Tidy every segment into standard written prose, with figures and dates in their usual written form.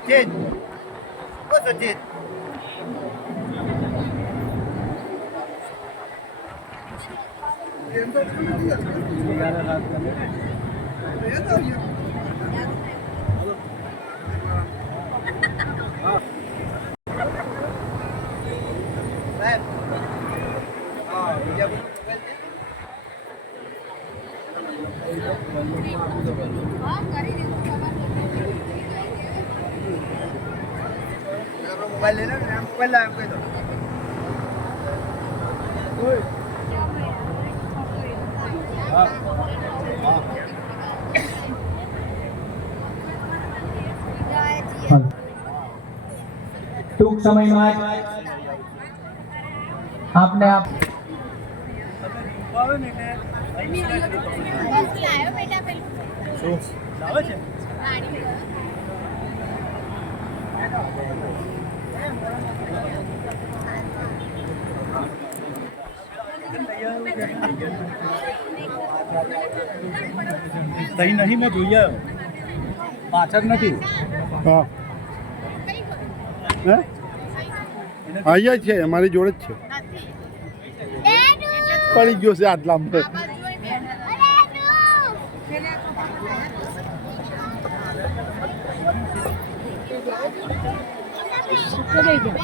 Sachin, oh Sachin. Mobile लेना mobile लाया कोई तो टूंक समय में आपने आप सही नहीं मैं જોઈએ પાછળ નથી હા હે અહીંયા છે અમારી જોડે જ છે પડી ગયો છે આટલામાં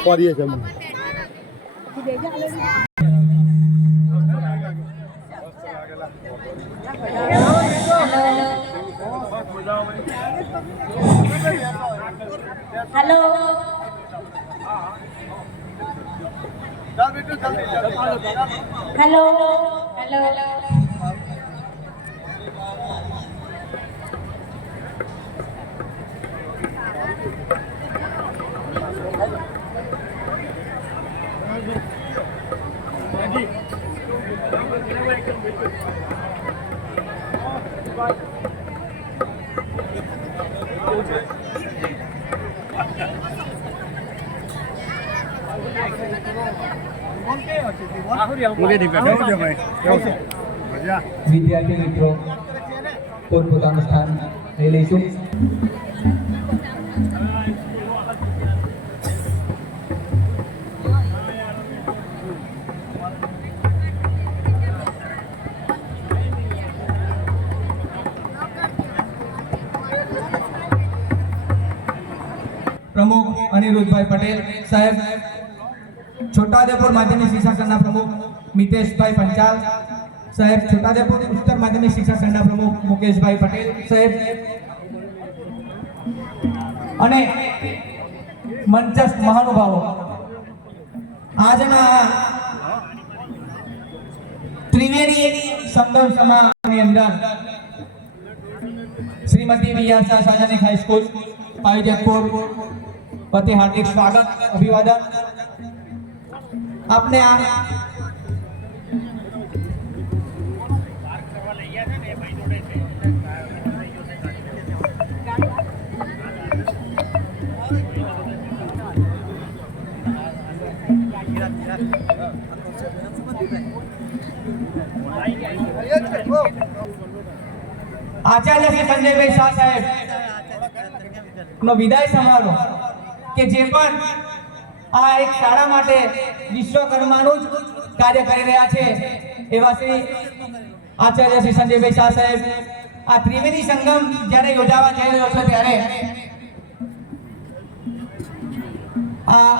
પડીએ છે અમે हेलो हेलो हेलो વિદ્યાર્થી મિત્રો પોતપોતાનું સ્થાન લઈ લઈશું. प्रमुख अनिरुद्धभाई पटेल साहेब, छोटाउदेपुर माध्यमिक शिक्षा संघना प्रमुख मितेशभाई पंचाल साहेब, छोटाउदेपुर उत्तर माध्यमिक शिक्षा संघना प्रमुख मुकेशभाई पटेल साहेब અને મંચસ્થ મહાનુભાવો આજના ત્રિવેણી સંગમ સમાની અંદર श्रीमती वियासा साजनिक हाई स्कूल पाईजतपुर पति हार्दिक स्वागत अभिवादन. आपने आ आचार्य श्री संजय भाई शाह साहेब નો વિદાય સમારોહ કે જે પણ આ એક શાળા માટે વિશ્વકર્માનું જ કાર્ય કરી રહ્યા છે એવા શ્રી આચાર્ય શ્રી સંજયભાઈ શાહ સાહેબ આ ત્રિવેણી સંગમ જ્યારે યોજાવા જઈ રહ્યો છે ત્યારે આ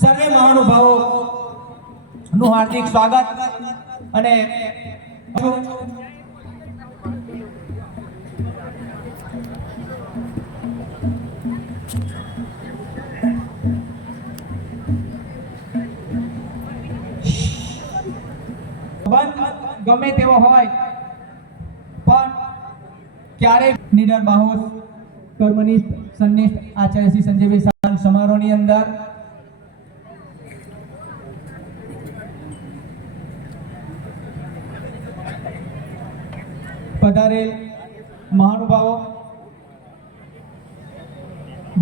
સર્વે મહાનુભાવોનું હાર્દિક સ્વાગત અને ગમે તેવો હોય પણ ક્યારેય નિડર બાહોશ કર્મનિષ્ઠ સંનિષ્ઠ આચાર્ય શ્રી સંજયભાઈ સાવંત સમારોહની અંદર પધારેલ મહાનુભાવો,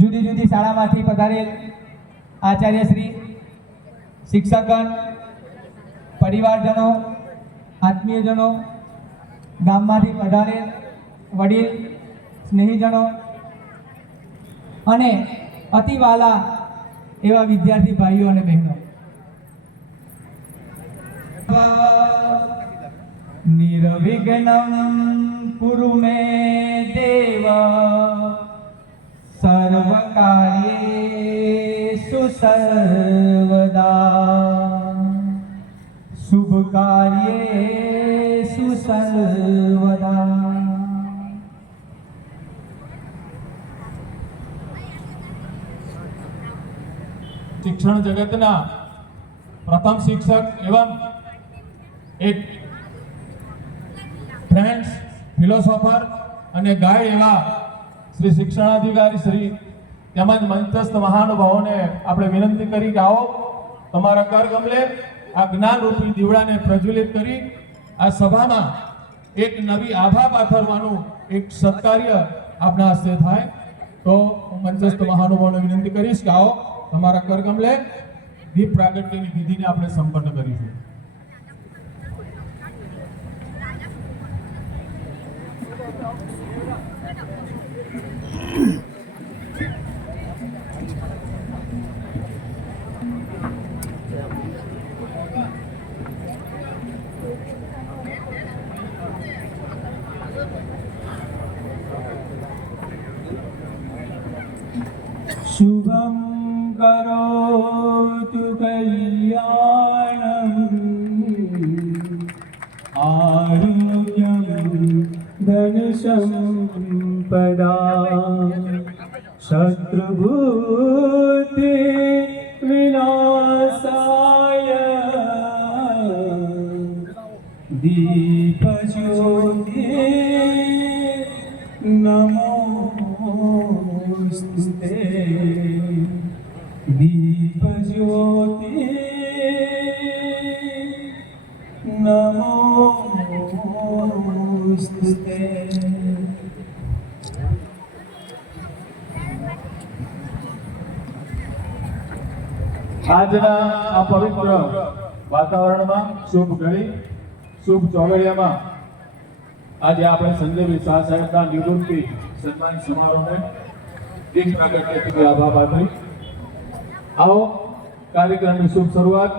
જુદી જુદી શાળામાંથી પધારેલ આચાર્યશ્રી, શિક્ષકગણ, પરિવારજનો, આત્મીયજનો, ગામમાંથી પધારેલ વડીલ સ્નેહીજનો અને અતિવાલા એવા વિદ્યાર્થી ભાઈઓ અને બહેનો, નિર્વિઘ્નં કુરુ મે દેવ સર્વકાર્યેષુ સર્વદા શુભ કાર્યેષુ સર્વદા. શિક્ષણ જગતના પ્રથમ શિક્ષક એવં એક ફ્રેન્ડ્સ ફિલોસોફર અને ગાઈડ એવા શ્રી શિક્ષણાધિકારી શ્રી તેમજ મંચસ્થ મહાનુભાવોને આપણે વિનંતી કરી કે આવો તમારા કર ગમલે આ જ્ઞાનરૂપી દીવડાને પ્રજ્વલિત કરી આ સભામાં એક નવી આભા પાથરવાનું એક સત્કાર્ય આપના હસ્તે થાય. તો હું મંચસ્થ મહાનુભાવોને વિનંતી કરીશ કે આવો તમારા કર ગમલે દીપ પ્રાગટ્યની વિધિને આપણે સંપન્ન કરીશું. શુભમ કરોતુ કલ્યાણમ આરોગ્યમ ધનસંપદા શત્રુભૂતિ વિનાશાય દીપજ્યોતિ નમોસ્તુતે. દીપજ્યોતિ નમોસ્તુતે. આજના આ પવિત્ર વાતાવરણમાં શુભ ઘડી શુભ ચોગડિયામાં આજે આપણે સંજયભાઈ શાહ સાહેબના નિવૃત્તિ સન્માન સમારોહને દીપ પ્રાગટ્યથી આભા પાથરી આવો કાર્યક્રમની શુભ શરૂઆત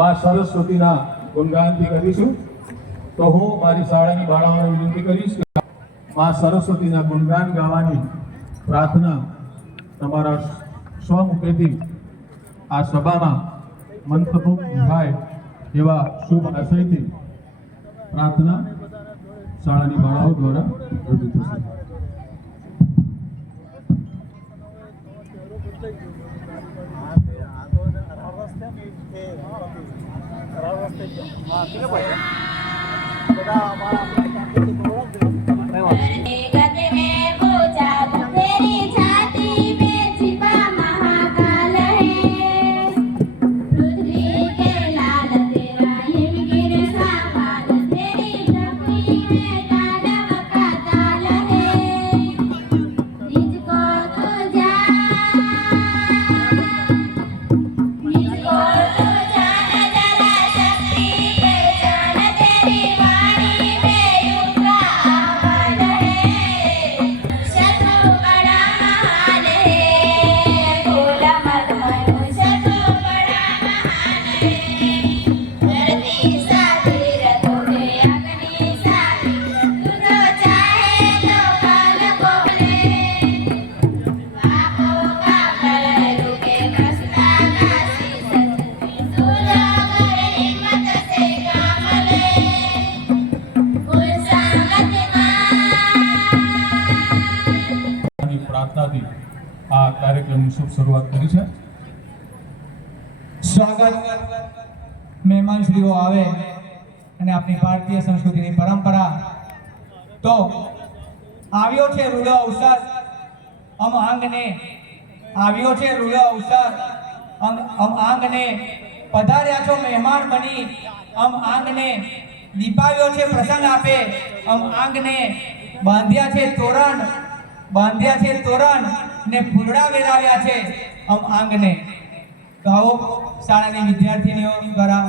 માં સરસ્વતીના ગુણગાનથી કરીશું. તો હું મારી શાળાની બાળાઓને વિનંતી કરીશ કે માં સરસ્વતીના ગુણગાન ગાવાની પ્રાર્થના તમારા સ્વમુખેથી આ સભામાં મંત્રમુગ્ધ થાય એવા શુભ આશયથી પ્રાર્થના શાળાની બાળાઓ દ્વારા રજૂ થશે. પ્રાર્થનાથી આ કાર્યક્રમની શુભ શરૂઆત કરી છે. સ્વાગત મહેમાનશ્રીઓ આવે અને આપણી ભારતીય સંસ્કૃતિની પરંપરા. તો આવ્યો છે રૂડો અવસર આંગને, આવ્યો છે રૂડો અવસર આંગને, પધાર્યા છો મહેમાન બની આંગને, દીપાવ્યો છે પ્રસંગ આપે આંગને, બાંધ્યા છે તોરણ ને ફૂલડા વેરાવ્યા છે આંગને. તો આવો શાળાની વિદ્યાર્થીનીઓ દ્વારા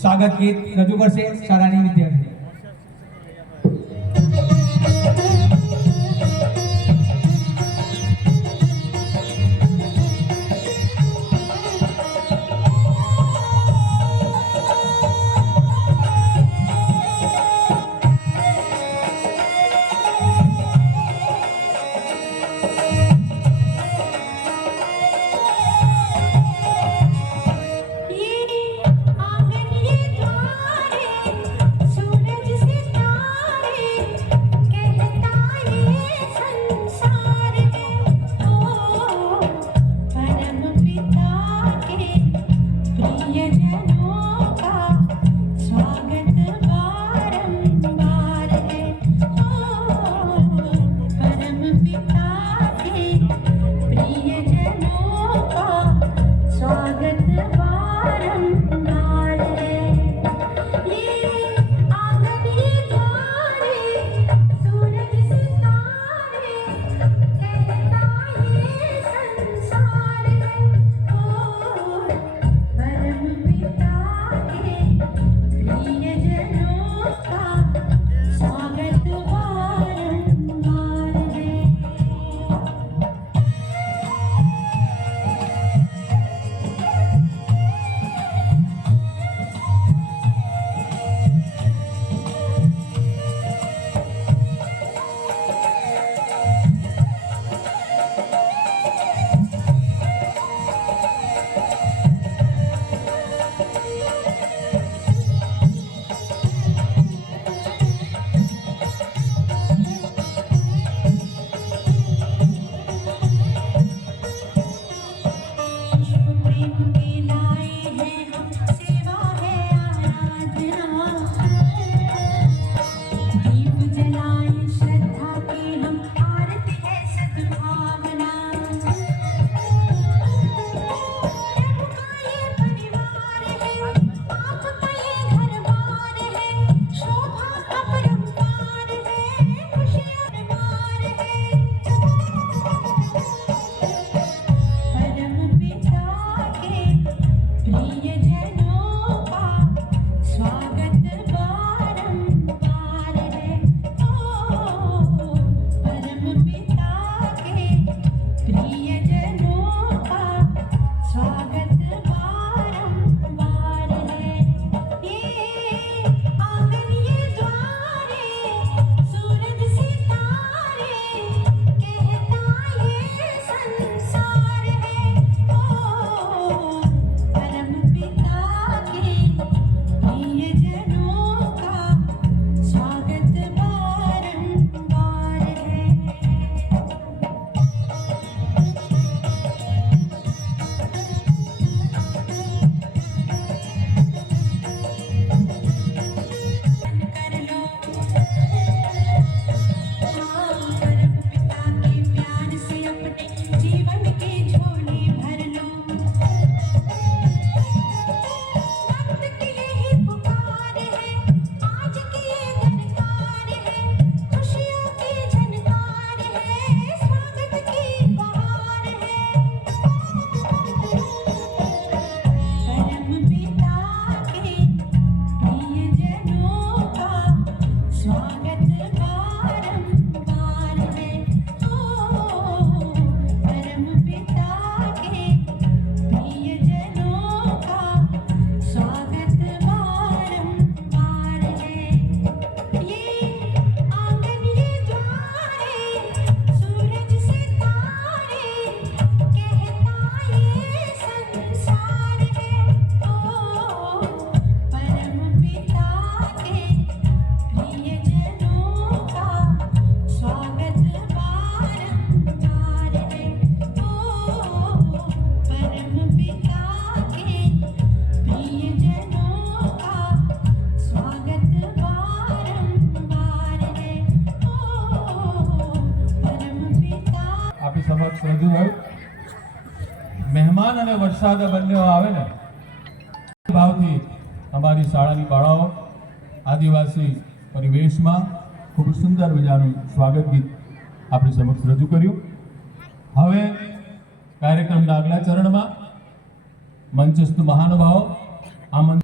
સ્વાગત ગીત રજૂ કરશે શાળાની વિદ્યાર્થીઓ. ये आंगन ये द्वारे सुन આપણી સમક્ષ રજૂ થયું. મહેમાન અને વરસાદ બંને આવે ને ભાવથી અમારી શાળાની બાળાઓ આદિવાસી પરિવેશમાં ખૂબ સુંદર મજાનું સ્વાગત ગીત આપણી સમક્ષ રજૂ કર્યું. હવે કાર્યક્રમના આગલા ચરણમાં મંચસ્થ મહાનુભાવો આ મંચ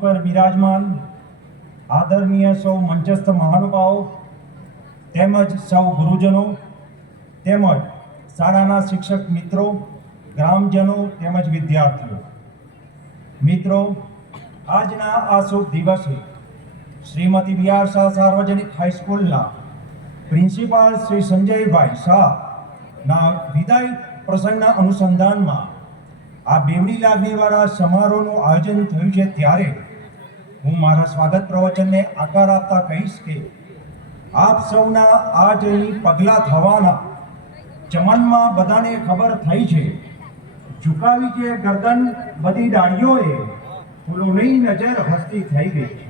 પર બિરાજમાન આદરણીય સૌ મંચસ્થ મહાનુભાવો તેમજ સૌ ગુરુજનો તેમજ શાળાના શિક્ષક મિત્રો, ગ્રામજનો તેમજ વિદ્યાર્થીઓ મિત્રો, આજના આ શુભ દિવસે શ્રીમતી બીઆર શાહ સાર્વજનિક હાઈસ્કૂલના પ્રિન્સિપાલ શ્રી સંજયભાઈ શાહના વિદાય પ્રસંગના અનુસંધાનમાં આ બેવડી લાગણીવાળા સમારોહનું આયોજન થયું છે. ત્યારે હું મારા સ્વાગત પ્રવચનને આકાર આપતા કહીશ કે આપ સૌના આજ અહીં પગલાં થવાના ચમનમાં બધાને ખબર થઈ છે. ઝુકાવી છે ગરદન બધી ડાળીઓએ, ફૂલોની નજર હસતી થઈ ગઈ છે.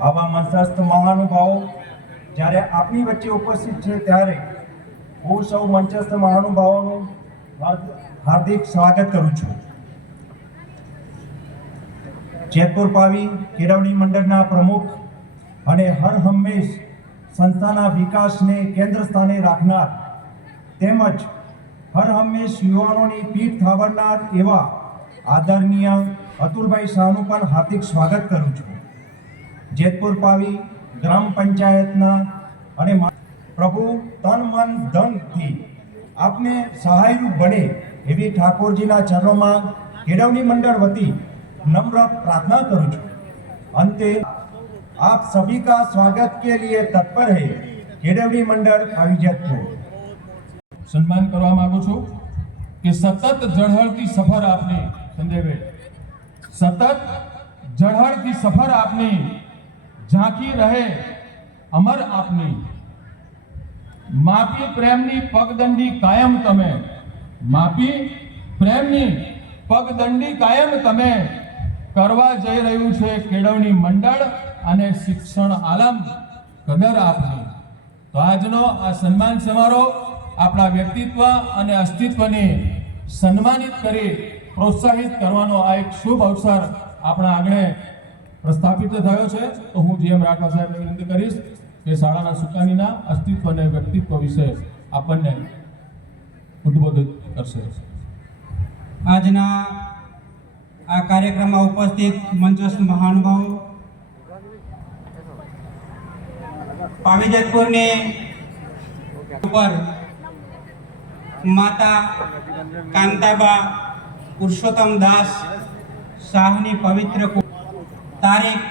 આવા મંચસ્થ મહાનુભાવો જ્યારે આપણી વચ્ચે ઉપસ્થિત છે ત્યારે હું સૌ મંચસ્થ મહાનુભાવોનું હાર્દિક સ્વાગત કરું છું. જેતપુર પાવી કેળવણી મંડળના પ્રમુખ અને હર હંમેશ સંસ્થાના વિકાસને કેન્દ્ર સ્થાને રાખનાર તેમજ હર હંમેશ યુવાનોની પીઠ થાબડનાર એવા આદરણીય અતુલભાઈ શાહનું પણ હાર્દિક સ્વાગત કરું છું. જેતપુર પાવી ગ્રામ પંચાયતના અને પ્રભુ તન મન ધનથી આપને સહાયરૂપ બને એવી ઠાકોરજીના ચરણોમાં કેળવણી મંડળ વતી नम्र प्रार्थना करूँ छू. अंते आप सभी का स्वागत के लिए तत्पर है केळवणी मंडળ આવી જેતપુર. સન્માન કરવા માંગુ છું કે સતત ઝળહળતી સફર આપની સંજયભાઈ, સતત ઝળહળતી સફર આપની ઝાંકી રહે અમર આપની. માપી પ્રેમની પગદંડી કાયમ તમે, માપી પ્રેમની પગદંડી કાયમ તમે કરવા જઈ રહ્યું છે કેળવણી મંડળ અને શિક્ષણ આલમ કદર આપની. તો આજનો આ સન્માન સમારોહ આપણા વ્યક્તિત્વ અને અસ્તિત્વને સન્માનિત કરી પ્રોત્સાહિત કરવાનો આ એક શુભ અવસર આપણા આંગણે પ્રસ્થાપિત થયો છે. તો હું જીએમ રાઠવા સાહેબને વિનંતી કરીશ કે શાળાના સુકાનીના અસ્તિત્વ અને વ્યક્તિત્વ વિશે આપણને ઉદ્બોધિત કરશે. આજના આ કાર્યક્રમમાં ઉપસ્થિત મંચસ્થ મહાનુભાવો, પાવી જેતપુરની ઉપર માતા કાંતાબા પુરુષોત્તમ દાસ શાહની પવિત્ર તારીખ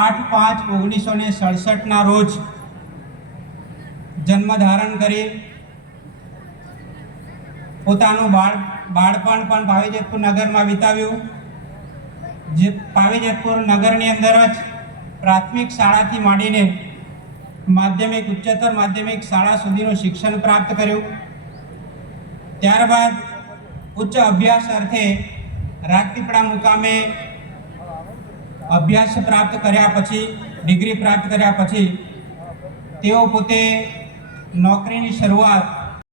8/5/1967 રોજ જન્મ ધારણ કરી પોતાનું બાળપણ પણ પાવી જેતપુર નગરમાં વિતાવ્યું. જે પાવી જેતપુર નગરની અંદર જ પ્રાથમિક શાળાથી માંડીને માધ્યમિક, ઉચ્ચતર માધ્યમિક શાળા સુધીનું શિક્ષણ પ્રાપ્ત કર્યું. ત્યારબાદ ઉચ્ચ અભ્યાસ અર્થે રાજપીપળા મુકામે અભ્યાસ પ્રાપ્ત કર્યા પછી, ડિગ્રી પ્રાપ્ત કર્યા પછી તેઓ પોતે નોકરીની શરૂઆત